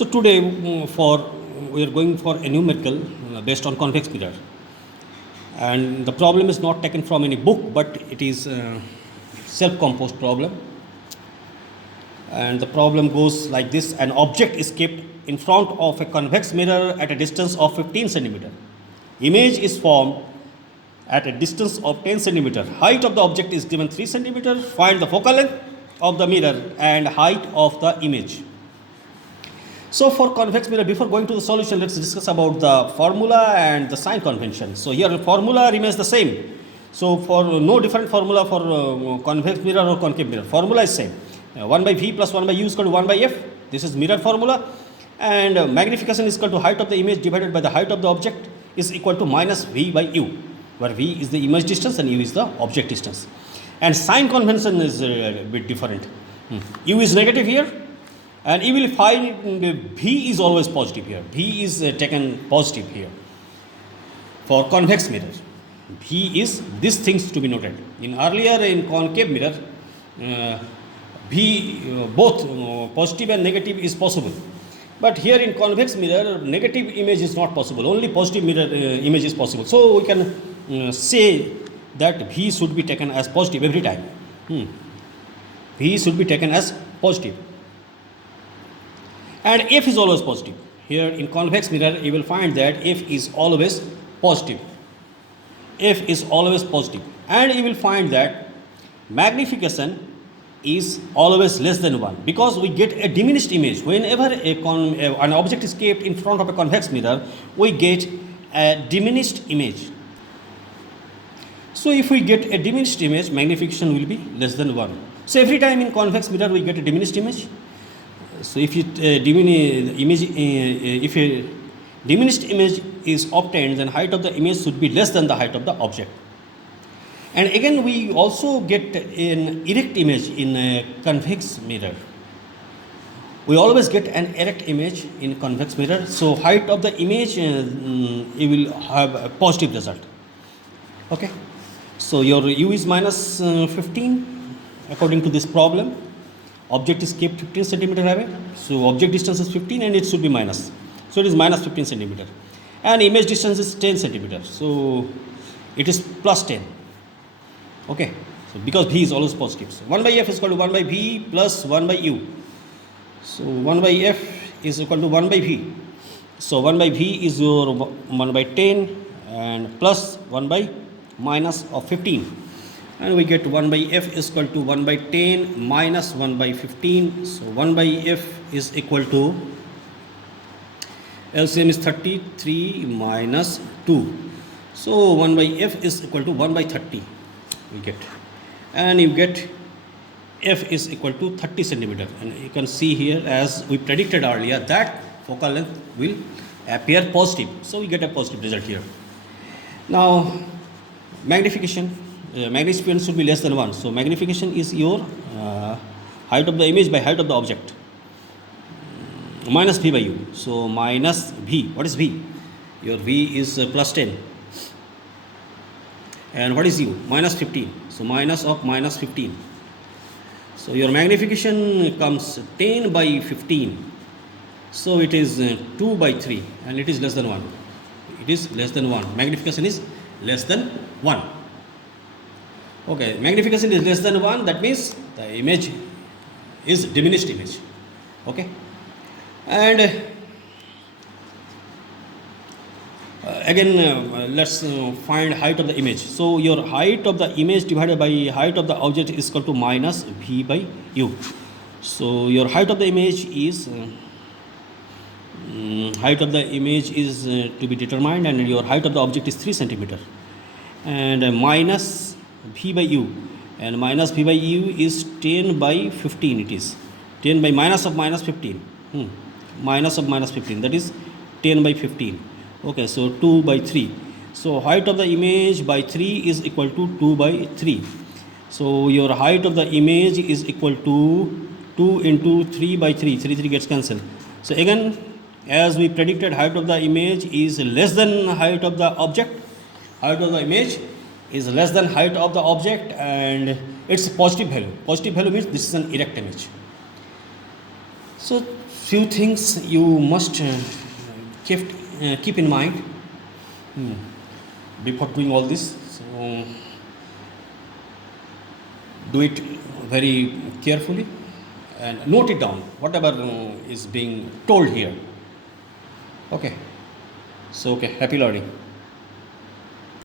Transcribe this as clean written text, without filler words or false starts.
So today we are going for a numerical based on convex mirror, and the problem is not taken from any book, but it is self-composed problem. And the problem goes like this: an object is kept in front of a convex mirror at a distance of 15 centimeter. Image is formed at a distance of 10 centimeter. Height of the object is given 3 centimeter. Find the focal length of the mirror and height of the image. So for convex mirror, before going to the solution, let's discuss about the formula and the sign convention. So here formula remains the same. So for no different formula for convex mirror or concave mirror. Formula is same. 1 by V plus 1 by U is equal to 1 by F. This is mirror formula. And magnification is equal to height of the image divided by the height of the object is equal to minus V by U, where V is the image distance and U is the object distance. And sign convention is a bit different. U is negative here, and you will find V is always positive here. V is taken positive here for convex mirror. V is these things to be noted. In earlier in concave mirror, V both positive and negative is possible. But here in convex mirror, negative image is not possible. Only positive mirror image is possible. So we can say that V should be taken as positive every time. V should be taken as positive. And F is always positive. Here in convex mirror, you will find that F is always positive. F is always positive. And you will find that magnification is always less than 1, because we get a diminished image. Whenever an object is kept in front of a convex mirror, we get a diminished image. So if we get a diminished image, magnification will be less than 1. So every time in convex mirror we get a diminished image. So if if a diminished image is obtained, then height of the image should be less than the height of the object. And again, we also get an erect image in a convex mirror. We always get an erect image in convex mirror. So height of the image, you will have a positive result. Okay. So your U is minus 15 according to this problem. Object is kept 15 centimeter away. So object distance is 15 and it should be minus. So it is minus 15 centimeter. And image distance is 10 centimeter. So it is plus 10. Okay, so because V is always positive. So 1 by F is equal to 1 by V plus 1 by U. So 1 by F is equal to 1 by V. So 1 by V is your 1 by 10 and plus 1 by minus of 15. And we get 1 by F is equal to 1 by 10 minus 1 by 15. So 1 by F is equal to, LCM is 33 minus 2. So 1 by F is equal to 1 by 30. We get, and you get F is equal to 30 centimeter, and you can see here, as we predicted earlier, that focal length will appear positive. So we get a positive result here. Now magnification should be less than 1. So magnification is your height of the image by height of the object minus V by U. So minus V. What is V? Your V is plus 10. And what is U? Minus 15. So minus of minus 15. So your magnification comes 10 by 15. So it is 2 by 3 and it is less than 1. It is less than 1. Magnification is less than 1. Okay, magnification is less than 1. That means the image is diminished image. Okay. And again, let's find height of the image. So your height of the image divided by height of the object is equal to minus V by U. So your height of the image is to be determined, and your height of the object is 3 centimeter, and minus V by U, and minus V by U is 10 by 15. It is 10 by minus of minus 15. Minus of minus 15, that is 10 by 15. Okay, so 2 by 3. So height of the image by 3 is equal to 2 by 3. So your height of the image is equal to 2 into 3 by 3. 3 gets cancelled. So again, as we predicted, height of the image is less than height of the object. Height of the image is less than height of the object, and it's positive value. Positive value means this is an erect image. So few things you must keep keep in mind before doing all this. So do it very carefully and note it down whatever is being told here. Okay. So okay, happy learning.